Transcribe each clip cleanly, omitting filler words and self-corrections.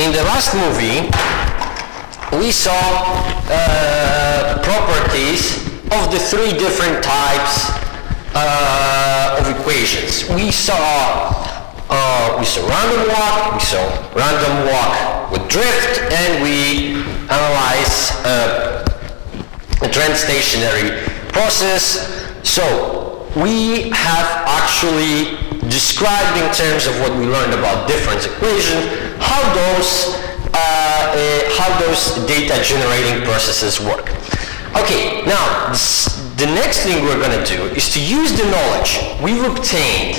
in the last movie, we saw properties of the three different types of equations. We saw random walk with drift, and we analyzed a translationary process. So we have actually described in terms of what we learned about difference equations how those data generating processes work. Okay, now the next thing we're going to do is to use the knowledge we've obtained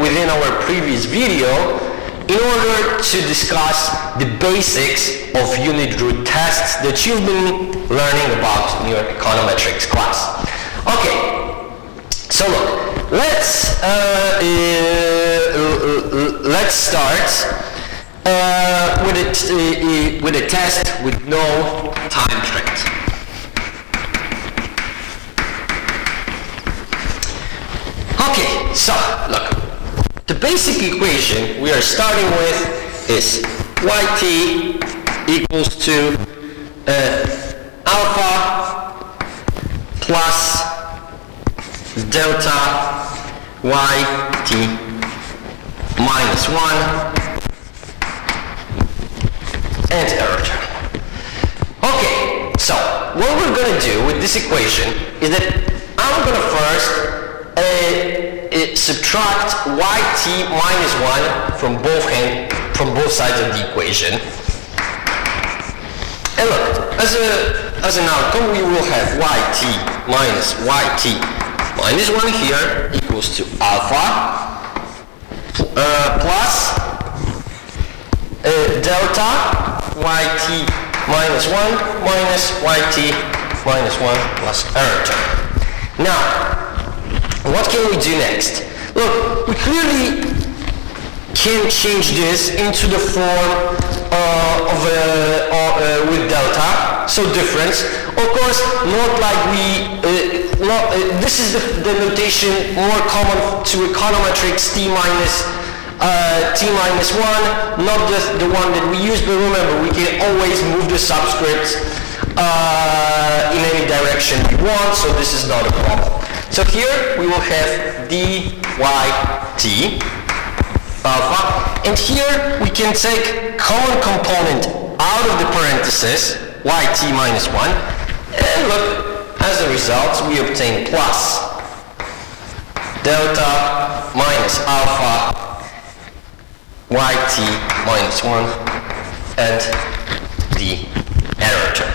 within our previous video in order to discuss the basics of unit root tests that you've been learning about in your econometrics class. Okay, so look, let's start with a test with no time trend. Okay, so look, the basic equation we are starting with is yt equals to alpha plus delta yt minus 1 and error term. Okay, so what we're going to do with this equation is that I'm going to first subtract yt minus 1 from both sides of the equation. And look, as an outcome, we will have yt minus 1 here equals to alpha plus delta yt minus 1 minus yt minus 1 plus error term. Now, what can we do next? Look, we clearly can change this into the form with delta, so difference. Of course, not like this is the notation more common to econometrics t minus 1, not just the one that we use, but remember, we can always move the subscripts in any direction we want, so this is not a problem. So here we will have dyt alpha, and here we can take common component out of the parenthesis, yt minus 1, and look, as a result, we obtain plus delta minus alpha yt minus 1 and the error term.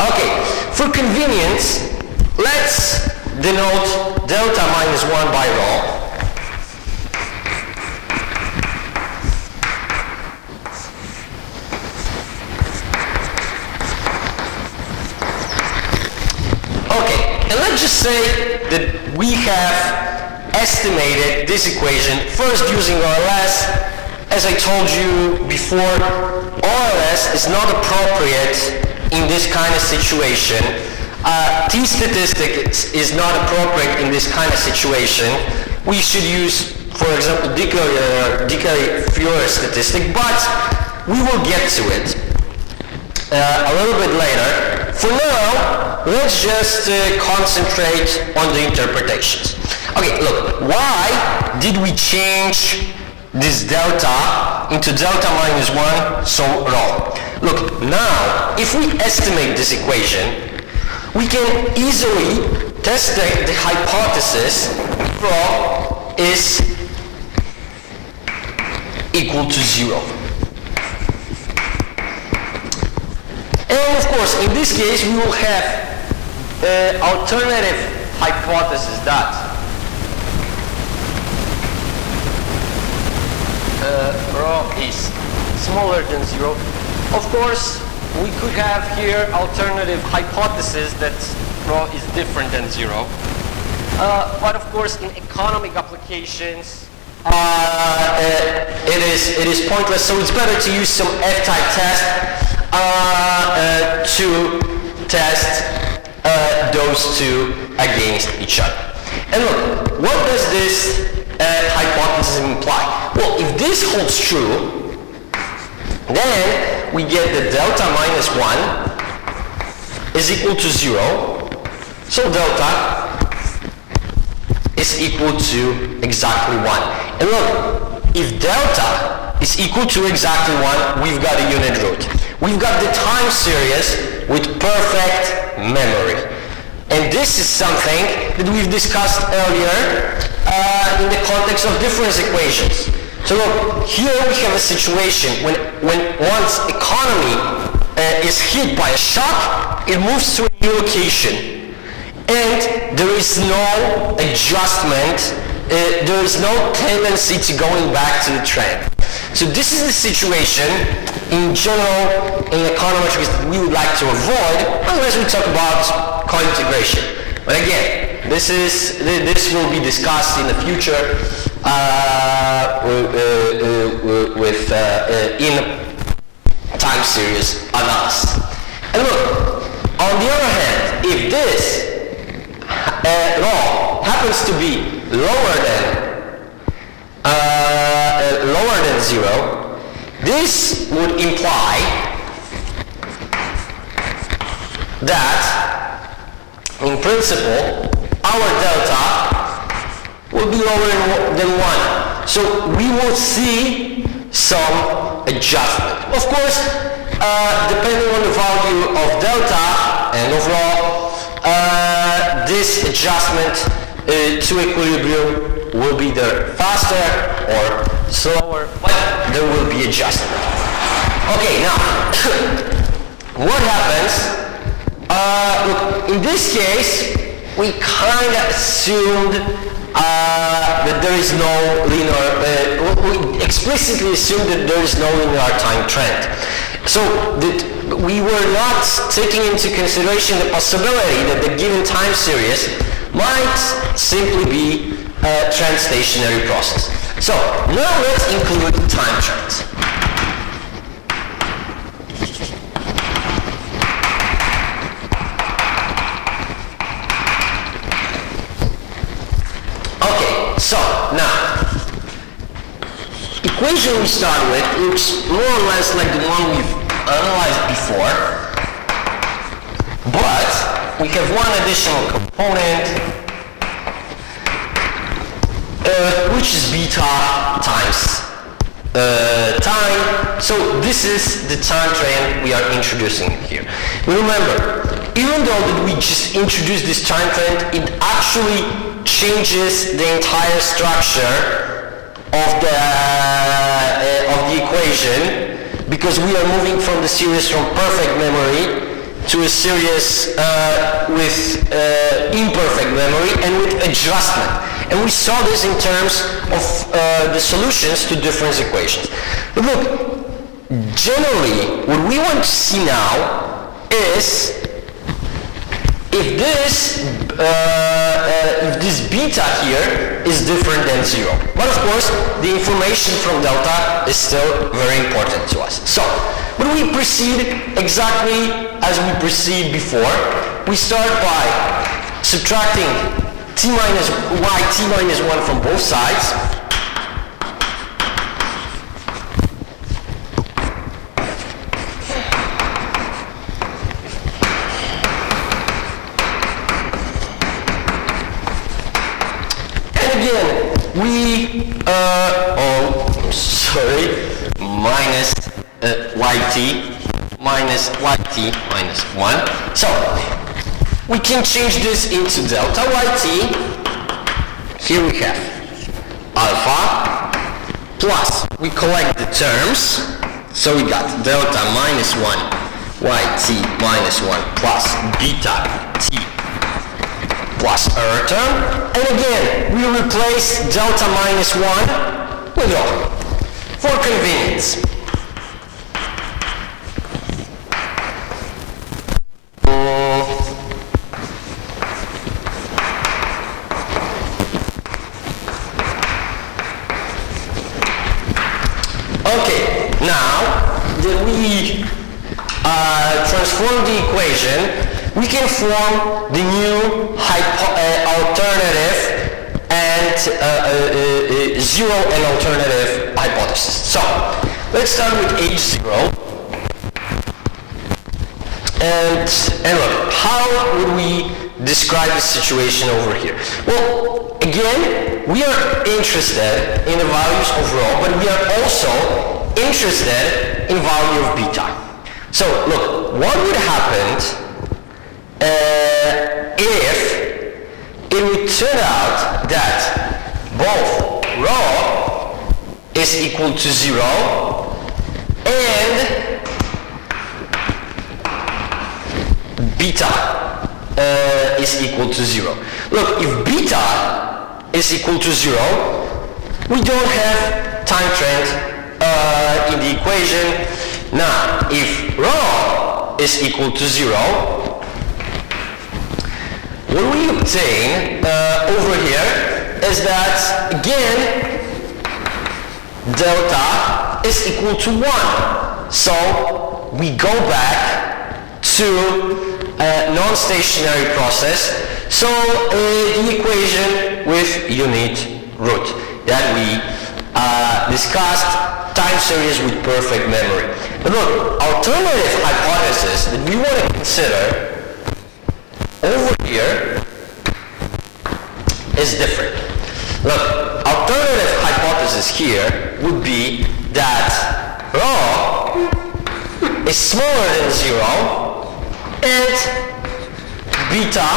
Okay, for convenience, let's denote delta minus 1 by rho. Okay, and let's just say that we have estimated this equation first using RLS. As I told you before, RLS is not appropriate in this kind of situation. T-statistics is not appropriate in this kind of situation. We should use, for example, Dickey-Feuer statistic, but we will get to it a little bit later. For now, let's just concentrate on the interpretations. Okay, look, why did we change this delta into delta minus 1 so wrong? Look, now, if we estimate this equation, we can easily test the hypothesis rho is equal to 0. And of course, in this case, we will have alternative hypothesis that rho is smaller than 0. Of course, we could have here alternative hypothesis that rho is different than 0. But of course, in economic applications, it is pointless. So it's better to use some F-type test to test those two against each other. And look, what does this hypothesis imply? Well, if this holds true, then we get that delta minus 1 is equal to 0. So delta is equal to exactly 1. And look, if delta is equal to exactly 1, we've got a unit root. We've got the time series with perfect memory. And this is something that we've discussed earlier in the context of difference equations. So look, here we have a situation when once economy is hit by a shock, it moves to a new location. And there is no adjustment, there is no tendency to going back to the trend. So this is the situation in general in econometrics that we would like to avoid unless we talk about co-integration. But again, this will be discussed in the future in time series analysis. And look, on the other hand, if this law happens to be lower than 0, this would imply that, in principle, our delta will be lower than 1. So we will see some adjustment. Of course, depending on the value of delta and overall, this adjustment to equilibrium will be either faster or slower, but there will be adjustment. Okay, now, what happens? Look, in this case, we kind of assumed that there is no linear, we explicitly assumed that there is no linear time trend. So that we were not taking into consideration the possibility that the given time series might simply be a transstationary process. So now let's include time trends. Okay, so now, equation we start with looks more or less like the one we've analyzed before, but we have one additional component, which is beta times time. So this is the time trend we are introducing here. Remember, even though that we just introduced this time trend, it actually changes the entire structure of the equation, because we are moving from the series from perfect memory to a series with imperfect memory and with adjustment. And we saw this in terms of the solutions to difference equations. But look, generally, what we want to see now is if this beta here is different than 0. But of course, the information from delta is still very important to us. So, when we proceed exactly as we proceed before, we start by subtracting t minus 1 from both sides. Minus yt minus 1. So, we can change this into delta yt. Here we have alpha plus, we collect the terms, so we got delta minus 1 yt minus 1 plus beta t plus our term. And again, we replace delta minus 1 with rho for convenience. Okay, now that we transform the equation, we can form the new alternative and zero and alternative hypothesis. So let's start with H0. And look, how would we describe the situation over here? Well, again, we are interested in the values overall, but we are also interested in value of beta. So look, what would happen if it would turn out that both rho is equal to 0 and beta is equal to 0. Look, if beta is equal to 0, we don't have time trend in the equation. Now, if rho is equal to 0, what we obtain over here is that, again, delta is equal to 1. So we go back to a non-stationary process, so the equation with unit root that we discussed, time series with perfect memory. But look, alternative hypothesis that we want to consider over here is different. Look, alternative hypothesis here would be that rho is smaller than 0 and beta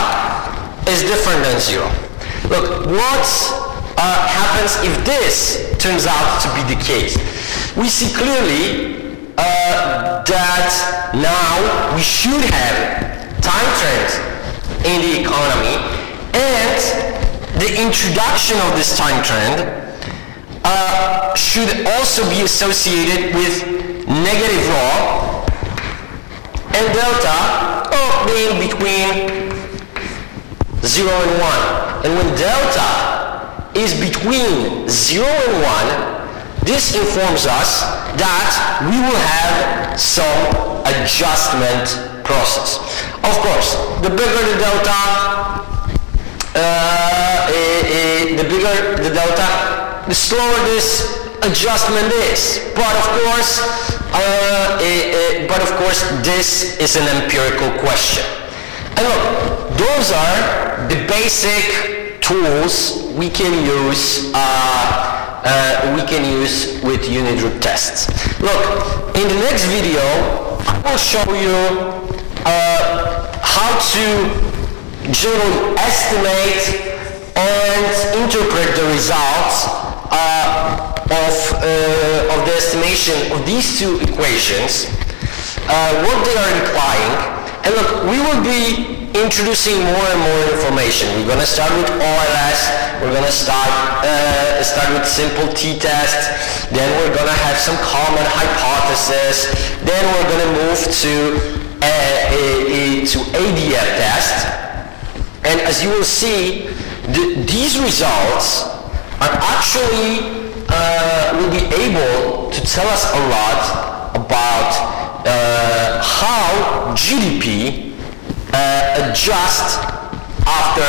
is different than 0. Look, what happens if this turns out to be the case? We see clearly that now we should have time trends in the economy, and the introduction of this time trend should also be associated with negative rho and delta being between 0 and 1. And when delta is between 0 and 1, this informs us that we will have some adjustment process. Of course, the bigger the delta, the slower this adjustment is. But of course, this is an empirical question. And look, those are the basic tools we can use. With unit root tests. Look, in the next video, I will show you how to generally estimate and interpret the results of the estimation of these two equations, what they are implying. And look, we will be introducing more and more information. We're going to start with OLS, we're going to start with simple t-tests, then we're going to have some common hypothesis, then we're going to move to ADF test. And as you will see, these results are actually will be able to tell us a lot about how GDP adjusts after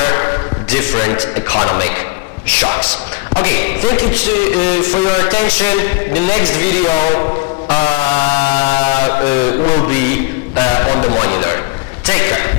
different economic shocks. Okay, thank you for your attention. The next video will be on the monitor. Take care.